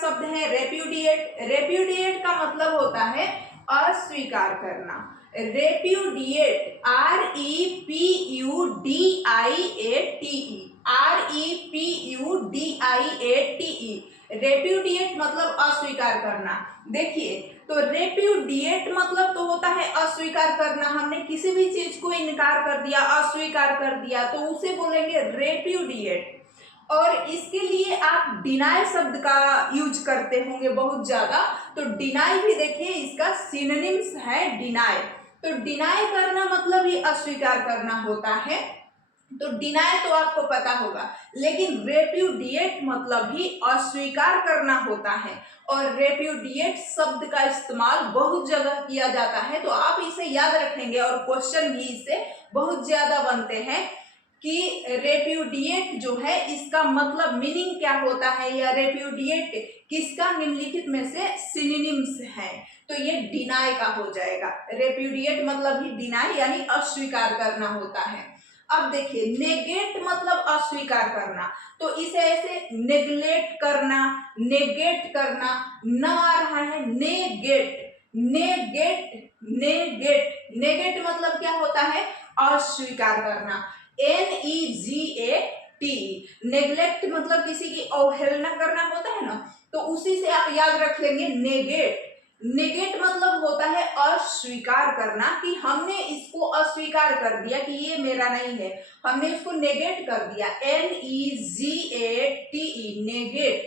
शब्द है repudiate. Repudiate का मतलब होता है अस्वीकार करना। रेप्यूडिएट, REPUDIATE, REPUDIATE, रेप्यूडिएट मतलब अस्वीकार करना। देखिए, तो रेप्यूडिएट मतलब तो होता है अस्वीकार करना। हमने किसी भी चीज को इनकार कर दिया, अस्वीकार कर दिया, तो उसे बोलेंगे रेप्यूडिएट। और इसके लिए आप डिनाई शब्द का यूज करते होंगे बहुत ज्यादा, तो डिनाई भी देखिए इसका सिनोनिम्स है डिनाई। तो डिनाई करना मतलब ही अस्वीकार करना होता है, तो डिनाई तो आपको पता होगा, लेकिन रेप्यूडिएट मतलब ही अस्वीकार करना होता है। और रेप्यूडिएट शब्द का इस्तेमाल बहुत जगह किया जाता है, तो आप इसे याद रखेंगे और क्वेश्चन भी इससे बहुत ज्यादा बनते हैं कि रेप्यूडिएट जो है इसका मतलब मीनिंग क्या होता है, या रेप्यूडिएट किसका निम्नलिखित में से सिनोनिम्स है। तो ये डिनाई का हो जाएगा। रेप्यूडिएट मतलब ही डिनाई यानी अस्वीकार करना होता है। अब देखिए, नेगेट मतलब अस्वीकार करना, तो इसे ऐसे नेग्लेक्ट करना, नेगेट करना, न आ रहा है नेगेट, नेगेट, नेगेट। नेगेट मतलब क्या होता है, अस्वीकार करना, NEGAT। नेग्लेक्ट मतलब किसी की अवहेलना करना होता है ना, तो उसी से आप याद रख लेंगे नेगेट। नेगेट मतलब होता है अस्वीकार करना, कि हमने इसको अस्वीकार कर दिया कि ये मेरा नहीं है, हमने इसको नेगेट कर दिया, NEGATE, नेगेट।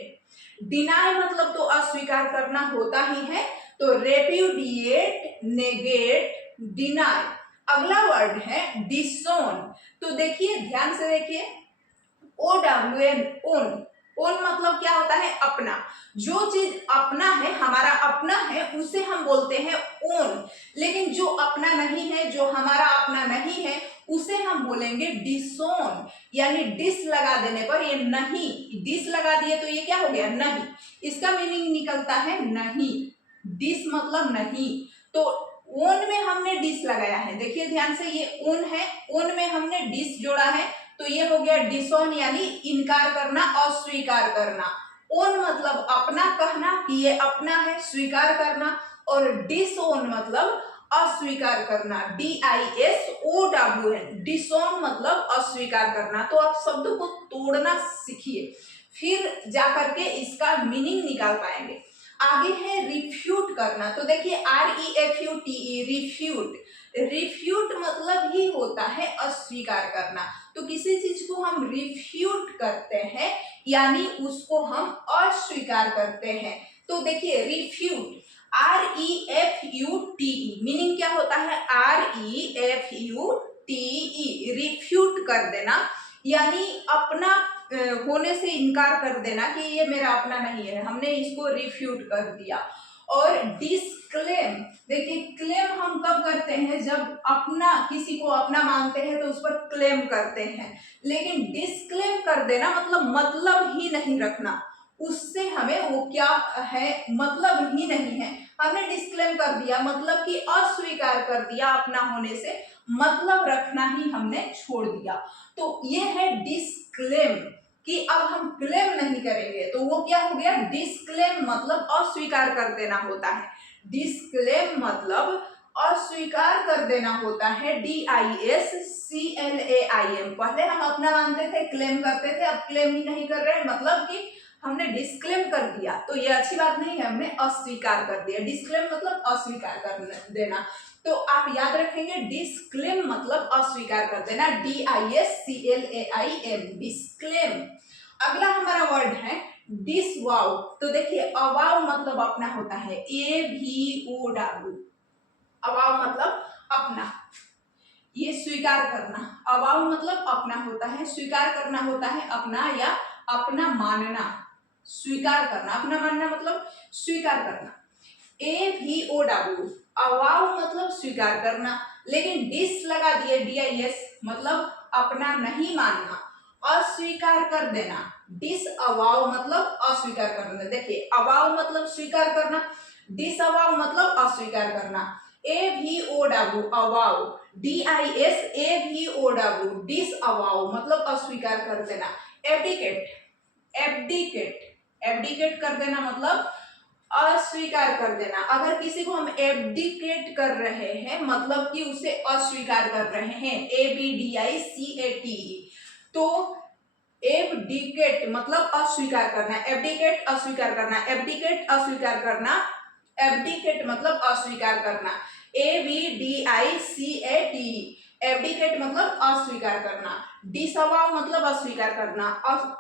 डिनाई मतलब तो अस्वीकार करना होता ही है, तो रेप्यूडिएट, नेगेट, डिनाई। अगला वर्ड है डिसोन। तो देखिए, ध्यान से देखिए, OWN, ओन। ओन मतलब क्या होता है, अपना। जो चीज अपना है, हमारा अपना है, उसे हम बोलते हैं ओन। लेकिन जो अपना नहीं है, जो हमारा अपना नहीं है, उसे हम बोलेंगे डिसोन। यानी डिस लगा देने पर, ये नहीं, डिस लगा दिए तो ये क्या हो गया, नहीं। इसका मीनिंग निकलता है नहीं। डिस मतलब नहीं, तो ओन में हमने डिस लगाया है। देखिए ध्यान से, ये ओन है, ओन में हमने डिस जोड़ा है, तो ये हो गया डिसोन, यानी इनकार करना, अस्वीकार करना। ओन मतलब अपना कहना कि ये अपना है, स्वीकार करना। और डिसोन मतलब अस्वीकार करना, DISOWN, डिसोन मतलब अस्वीकार करना। तो आप शब्द को तोड़ना सीखिए, फिर जाकर के इसका मीनिंग निकाल पाएंगे। आगे है रिफ्यूट करना। तो देखिए, REFUTE, रिफ्यूट। रिफ्यूट मतलब ही होता है अस्वीकार करना। तो किसी चीज को हम रिफ्यूट करते हैं, यानी उसको हम अस्वीकार करते हैं। तो देखिए, रिफ्यूट, REFUTE, मीनिंग क्या होता है, REFUTE, रिफ्यूट कर देना, यानी अपना होने से इनकार कर देना कि ये मेरा अपना नहीं है, हमने इसको रिफ्यूट कर दिया। और डिस्क्लेम, देखिए क्लेम हम कब करते हैं, जब अपना, किसी को अपना मानते हैं तो उस पर क्लेम करते हैं। लेकिन डिस्क्लेम कर देना मतलब ही नहीं रखना, उससे हमें वो क्या है, मतलब ही नहीं है। हमने डिस्क्लेम कर दिया मतलब कि अस्वीकार कर दिया अपना होने से, मतलब रखना ही हमने छोड़ दिया। तो ये है डिस्क्लेम, कि अब हम क्लेम नहीं करेंगे, तो वो क्या हो गया, डिस्क्लेम मतलब अस्वीकार कर देना होता है। डिस्क्लेम मतलब अस्वीकार कर देना होता है, DISCLAIM। पहले हम अपना मानते थे, क्लेम करते थे, अब क्लेम ही नहीं कर रहे, मतलब कि हमने डिस्क्लेम कर दिया, तो ये अच्छी बात नहीं है, हमने अस्वीकार कर दिया। डिस्क्लेम मतलब अस्वीकार कर देना, तो आप याद रखेंगे डिस्क्लेम मतलब अस्वीकार कर देना, DISCLAIM, डिस्क्लेम। अगला हमारा वर्ड है डिसवाउ। तो देखिए, अवाउ मतलब अपना होता है, AVOW। अवाउ मतलब अपना, ये स्वीकार करना। अवाउ मतलब अपना होता है, स्वीकार करना होता है अपना, या अपना मानना, स्वीकार करना। अपना मानना मतलब स्वीकार करना। AVOW, अवाउ मतलब स्वीकार करना, लेकिन डिस लगा दिए, DIS, मतलब अपना नहीं मानना, अस्वीकार कर देना। डिस अवाउ मतलब अस्वीकार करना। देखिए, अवाउ मतलब स्वीकार करना, डिस अवाउ मतलब अस्वीकार करना। AVOW, अवाउ, DISAVOW, डिस अवाउ मतलब अस्वीकार कर देना। एब्डिकेट, एब्डिकेट, एब्डिकेट कर देना मतलब अस्वीकार कर देना। अगर किसी को हम एब्डिकेट कर रहे हैं मतलब कि उसे अस्वीकार कर रहे हैं, ABDICATE, तो एब्डिकेट मतलब अस्वीकार करना, एब्डिकेट अस्वीकार करना, एब्डिकेट अस्वीकार करना, एब्डिकेट मतलब अस्वीकार करना, ABDICATE, एब्डिकेट मतलब अस्वीकार करना, डिसअवाव मतलब अस्वीकार करना,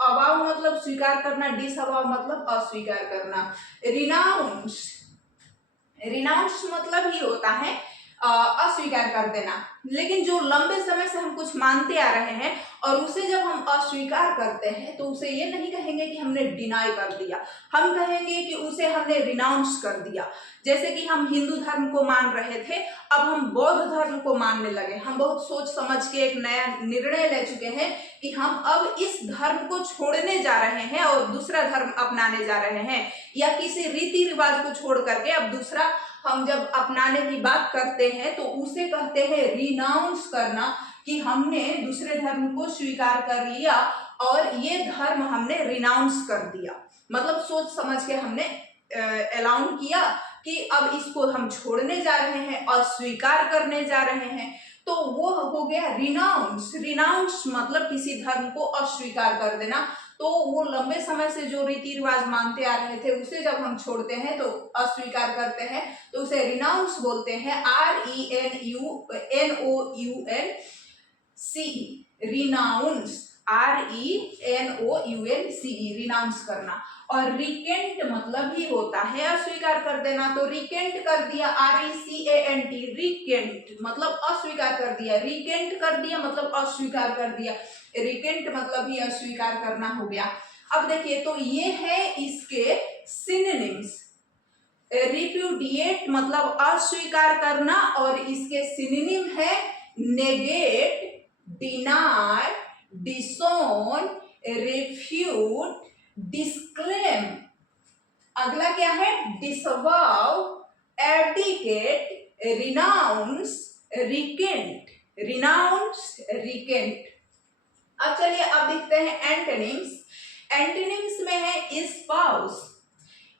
अवाव मतलब स्वीकार करना, डिसअवाव मतलब अस्वीकार करना। रिनाउंस, रिनाउंस मतलब ही होता है अस्वीकार कर देना। लेकिन जो लंबे समय से हम कुछ मानते आ रहे हैं और उसे जब हम अस्वीकार करते हैं तो उसे ये नहीं कहेंगे कि हमने डिनाई कर दिया, हम कहेंगे कि उसे हमने रिनाउंस कर दिया। जैसे कि हम हिंदू धर्म को मान रहे थे, अब हम बौद्ध धर्म को मानने लगे, हम बहुत सोच समझ के एक नया निर्णय ले चुके हैं कि हम अब इस धर्म को छोड़ने जा रहे हैं और दूसरा धर्म अपनाने जा रहे हैं, या किसी रीति रिवाज को छोड़ करके अब दूसरा हम जब अपनाने की बात करते हैं तो उसे कहते हैं रिनाउंस करना, कि हमने दूसरे धर्म को स्वीकार कर लिया और ये धर्म हमने रिनाउंस कर दिया, मतलब सोच समझ के हमने अलाउ किया कि अब इसको हम छोड़ने जा रहे हैं, अस्वीकार करने जा रहे हैं, तो वो हो गया रिनाउंस। रिनाउंस मतलब किसी धर्म को अस्वीकार कर देना। तो वो लंबे समय से जो रीति रिवाज मानते आ रहे थे उसे जब हम छोड़ते हैं तो अस्वीकार करते हैं तो उसे रिनाउंस बोलते हैं, RENOUNCE, रिनाउंस, RENOUNCE, रिनाउंस करना। और रिकेंट मतलब ही होता है अस्वीकार कर देना, तो रिकेंट कर दिया, RECANT, रिकेंट मतलब अस्वीकार कर दिया, रिकेंट कर दिया मतलब अस्वीकार कर दिया, रिकेंट मतलब ही अस्वीकार करना हो गया। अब देखिए तो ये है इसके सिनोनिम्स। रिप्यूडिएट मतलब अस्वीकार करना और इसके सिनोनिम है नेगेट, डिनाई, डिसोन, रेफ्यूट, डिस्क्लेम। अगला क्या है? डिसअवाउ, एब्डिकेट, रिनाउंस, रिकेंट, रिनाउंस, रिकेंट। अब चलिए अब देखते हैं एंटोनिम्स। एंटोनिम्स में है स्पाउस,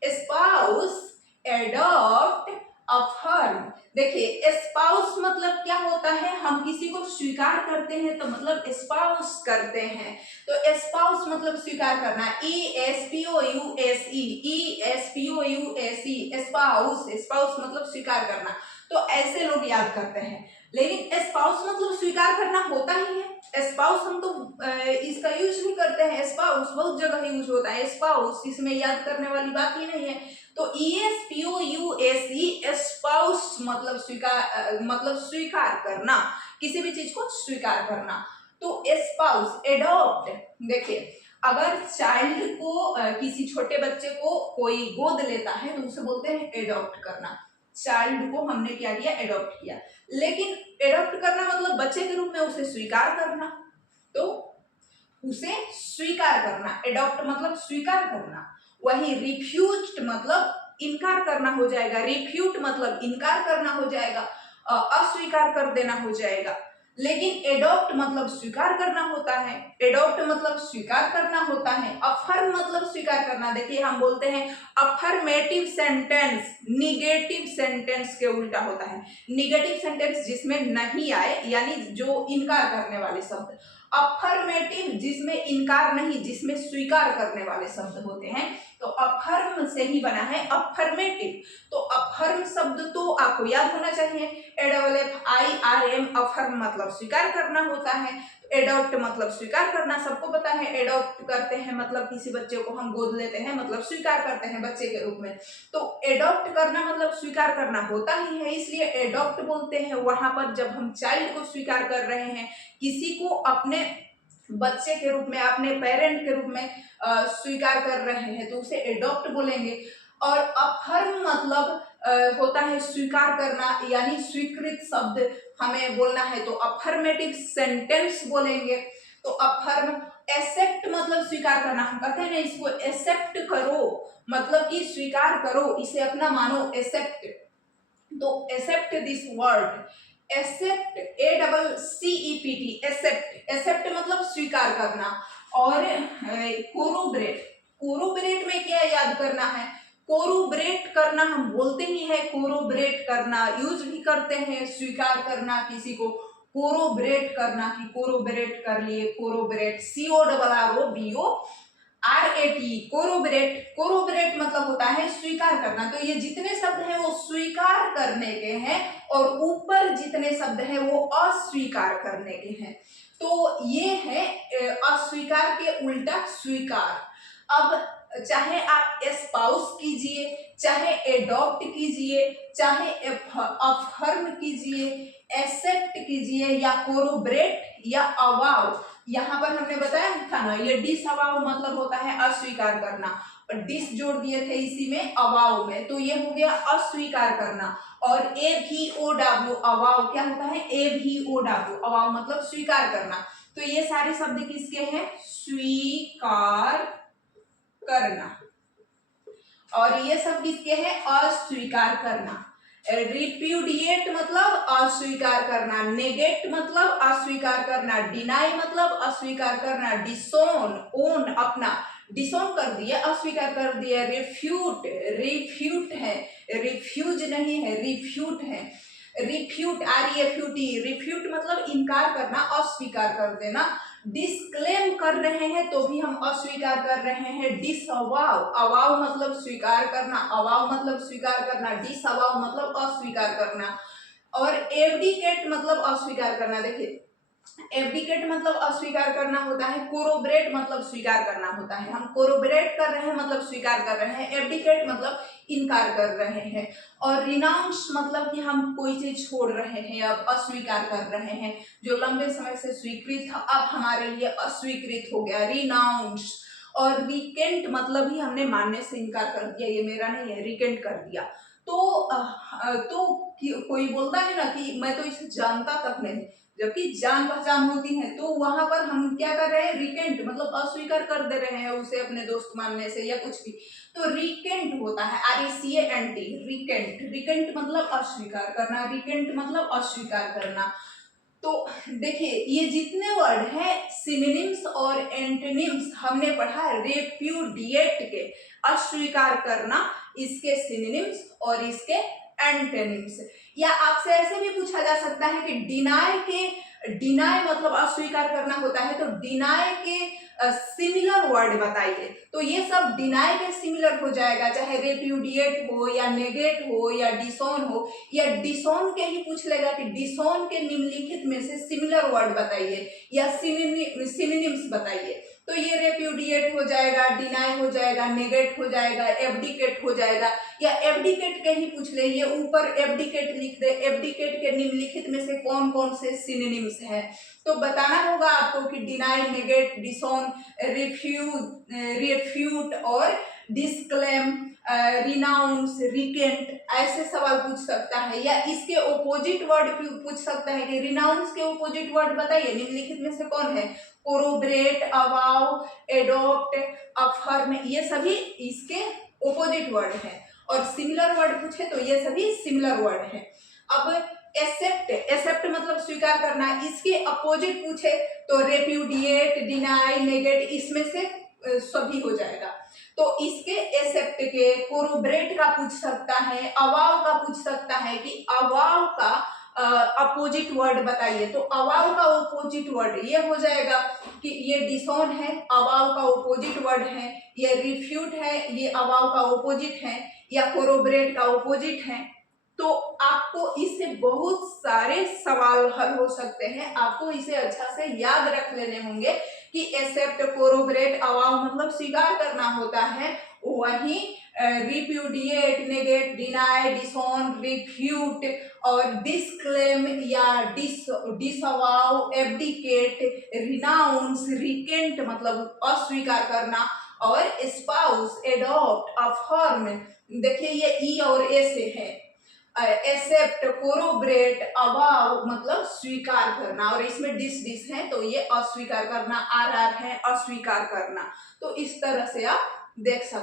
स्पाउस, एडॉप्ट, अफर्म। देखिए स्पाउस मतलब क्या होता है, हम किसी को स्वीकार करते हैं तो मतलब स्पाउस करते हैं, तो स्पाउस मतलब स्वीकार करना, ESPOUSE, स्पाउस, स्पाउस मतलब स्वीकार करना, तो ऐसे लोग याद करते हैं। लेकिन स्पाउस मतलब स्वीकार करना होता ही है, स्पाउस हम तो इसका यूज भी करते हैं, स्पाउस बहुत जगह यूज होता है, स्पाउस इसमें याद करने वाली बात ही नहीं है। तो ESPOUSE, स्पाउस मतलब स्वीकार, मतलब स्वीकार करना, किसी भी चीज को स्वीकार करना। तो स्पाउस, एडॉप्ट, देखिए अगर चाइल्ड को किसी छोटे बच्चे को कोई गोद लेता है तो उसे बोलते हैं एडॉप्ट करना, चाइल्ड को हमने क्या किया, एडॉप्ट किया। लेकिन एडॉप्ट करना मतलब बच्चे के रूप में उसे स्वीकार करना, तो उसे स्वीकार करना, एडॉप्ट मतलब स्वीकार करना। वही रिफ्यूज मतलब इनकार करना हो जाएगा, रिफ्यूट मतलब इनकार करना हो जाएगा, अस्वीकार कर देना हो जाएगा। लेकिन एडॉप्ट मतलब स्वीकार करना होता है, एडॉप्ट मतलब स्वीकार करना होता है। अफर्म मतलब स्वीकार करना, देखिए हम बोलते हैं अफर्मेटिव सेंटेंस निगेटिव सेंटेंस के उल्टा होता है, निगेटिव सेंटेंस जिसमें नहीं आए यानी जो इनकार करने वाले शब्द, अफर्मेटिव जिसमें इनकार नहीं, जिसमें स्वीकार करने वाले शब्द होते हैं, तो अफर्म से ही बना है अफर्मेटिव। तो अफर्म शब्द तो आपको याद होना चाहिए, AFFIRM, अफर्म मतलब स्वीकार करना होता है, एडॉप्ट मतलब स्वीकार करना सबको पता है, एडॉप्ट करते हैं मतलब किसी बच्चे को हम गोद लेते हैं मतलब स्वीकार करते हैं बच्चे के रूप में, तो एडॉप्ट करना मतलब स्वीकार करना होता ही है, इसलिए एडॉप्ट बोलते हैं। वहां पर जब हम चाइल्ड को स्वीकार कर रहे हैं, किसी को अपने बच्चे के रूप में, अपने पेरेंट के रूप में स्वीकार कर रहे हैं तो उसे एडॉप्ट बोलेंगे। और अफर्म मतलब होता है स्वीकार करना, यानी स्वीकृत शब्द हमें बोलना है तो अफर्मेटिव सेंटेंस बोलेंगे। तो अफर्म, एक्सेप्ट मतलब स्वीकार करना, हम कहते हैं ना इसको एक्सेप्ट करो, मतलब कि स्वीकार करो, इसे अपना मानो, एक्सेप्ट। तो accept this word, accept, ACCEPT, accept, accept मतलब स्वीकार करना। और कोरोबरेट, कोरोबरेट में क्या याद करना है, कोरोबरेट करना हम बोलते ही है, कोरोबरेट करना यूज भी करते हैं, स्वीकार करना किसी को, कोरोबरेट करना कि कोरोबरेट कर लिए, कोरोबरेट, CORROBORAT, कोरोबरेट, कोरोबरेट मतलब होता है स्वीकार करना। तो ये जितने शब्द हैं वो स्वीकार करने के हैं और ऊपर जितने शब्द हैं वो अस्वीकार करने के हैं। तो ये है अस्वीकार के उल्टा स्वीकार। अब चाहे आप एस्पाउस कीजिए, चाहे एडॉप्ट कीजिए, चाहे अफर्म कीजिए, एक्सेप्ट कीजिए या कोरोबरेट या अवाव, यहाँ पर हमने बताया था ना, ये डिसअवाव मतलब होता है अस्वीकार करना, और डिस जोड़ दिए थे इसी में अवाव में, तो ये हो गया अस्वीकार करना। और AVOW अवाव क्या होता है, AVOW अवाव मतलब स्वीकार करना। तो ये सारे शब्द किसके हैं, स्वीकार करना, और ये सब किसके हैं, अस्वीकार करना। रिप्यूडिएट मतलब अस्वीकार करना, नेगेट मतलब अस्वीकार करना, डिनाई मतलब अस्वीकार करना, डिसोन ओन अपना, डिसोन कर दिया अस्वीकार कर दिया, रिफ्यूट, रिफ्यूट है, रिफ्यूज नहीं है, रिफ्यूट है, रिफ्यूट REFUT, रिफ्यूट मतलब इनकार करना, अस्वीकार कर देना। डिस्क्लेम कर रहे हैं तो भी हम अस्वीकार कर रहे हैं, डिसअवाव, अवाव मतलब स्वीकार करना, अवाव मतलब स्वीकार करना, डिसअवाव मतलब अस्वीकार करना। और एब्डिकेट मतलब अस्वीकार करना, देखिए एब्डिकेट मतलब अस्वीकार करना होता है, कोरोबरेट मतलब स्वीकार करना होता है, हम कोरोबरेट कर रहे हैं मतलब स्वीकार कर रहे हैं, एब्डिकेट मतलब इनकार कर रहे हैं। और रिनाउंस मतलब कि हम कोई चीज छोड़ रहे हैं, अब अस्वीकार कर रहे हैं, जो लंबे समय से स्वीकृत था अब हमारे लिए अस्वीकृत हो गया, रिनाउंस। और रिकेंट मतलब ही हमने मानने से इनकार कर दिया, ये मेरा नहीं है, रिकेंट कर दिया। तो कोई बोलता है ना कि मैं तो इसे जानता तक नहीं, जबकि जान पहचान होती है, तो वहां पर हम क्या कर रहे हैं, रिकेंट मतलब अस्वीकार कर दे रहे हैं उसे अपने दोस्त मानने से या कुछ भी। तो रिकेंट होता है RECANT, रिकेंट, रिकेंट मतलब अस्वीकार करना, रिकेंट मतलब अस्वीकार करना। तो देखिए ये जितने वर्ड हैं सिनोनिम्स और एंटोनिम्स हमने पढ़ा, रेप्यूडिएट के अस्वीकार करना, इसके सिनोनिम्स और इसके एंटोनिम्स। या आपसे ऐसे भी पूछा जा सकता है कि डिनाई मतलब अस्वीकार करना होता है, तो डिनाई के सिमिलर वर्ड बताइए, तो ये सब डिनाई के सिमिलर हो जाएगा, चाहे रेप्यूडिएट हो या नेगेट हो या डिसोन हो, या डिसोन के ही पूछ लेगा कि डिसोन के निम्नलिखित में से सिमिलर वर्ड बताइए या सिनोनिम्स बताइए। तो ये रेप्यूडिएट हो जाएगा, डिनाई हो जाएगा, नेगेट हो जाएगा, एब्डिकेट हो जाएगा, या एब्डिकेट के ही पूछ ले, ये ऊपर एब्डिकेट लिख दे, एब्डिकेट के निम्नलिखित में से कौन कौन से सिनोनिम्स है। तो बताना होगा आपको कि डिनाई, नेगेट, डिसोन, रिफ्यूट और डिस्क्लेम, रिनाउंस, रिकेंट, ऐसे सवाल पूछ सकता है। या इसके ओपोजिट वर्ड पूछ सकता है कि रिनाउंस के ओपोजिट वर्ड बताइए, निम्नलिखित में से कौन है, कोरोबरेट, अवाव, एडॉप्ट, अफर्म, ये सभी इसके ओपोजिट वर्ड हैं। और सिमिलर वर्ड पूछे तो ये सभी सिमिलर वर्ड हैं। अब एक्सेप्ट, एक्सेप्ट मतलब स्वीकार करना, इसके अपोजिट पूछे तो रेप्यूडिएट, डिनाई, नेगेट, इसमें से सभी हो जाएगा। तो इसके एक्सेप्ट के, कोरोबरेट का पूछ सकता है, अवाव का पूछ सकता है कि अवाव का अपोजिट वर्ड बताइए, तो अवाव का अपोजिट वर्ड ये हो जाएगा कि ये डिसोन है, अवाव का अपोजिट वर्ड है, ये रिफ्यूट है, ये अवाव का अपोजिट है, या कोरोबरेट का अपोजिट है। तो आपको इससे बहुत सारे सवाल हल हो सकते हैं, आपको इसे अच्छा से याद रख लेने होंगे कि एक्सेप्ट, कोरोबरेट, अवाव मतलब स्वीकार करना होता है, वहीं रिप्यूडिएट, नेगेट, डिनाई, डिसोन, रिफ्यूट और डिस्क्लेम या डिसअवाव, एब्डिकेट, रिनाउंस, रिकेंट मतलब अस्वीकार करना, और स्पाउस, एडॉप्ट, अफर्म, देखिए ये ई और ए से है, एक्सेप्ट, कोरोबरेट, अवाव मतलब स्वीकार करना, और इसमें डिस है तो ये अस्वीकार करना, RR है अस्वीकार करना। तो इस तरह से आप देख सकते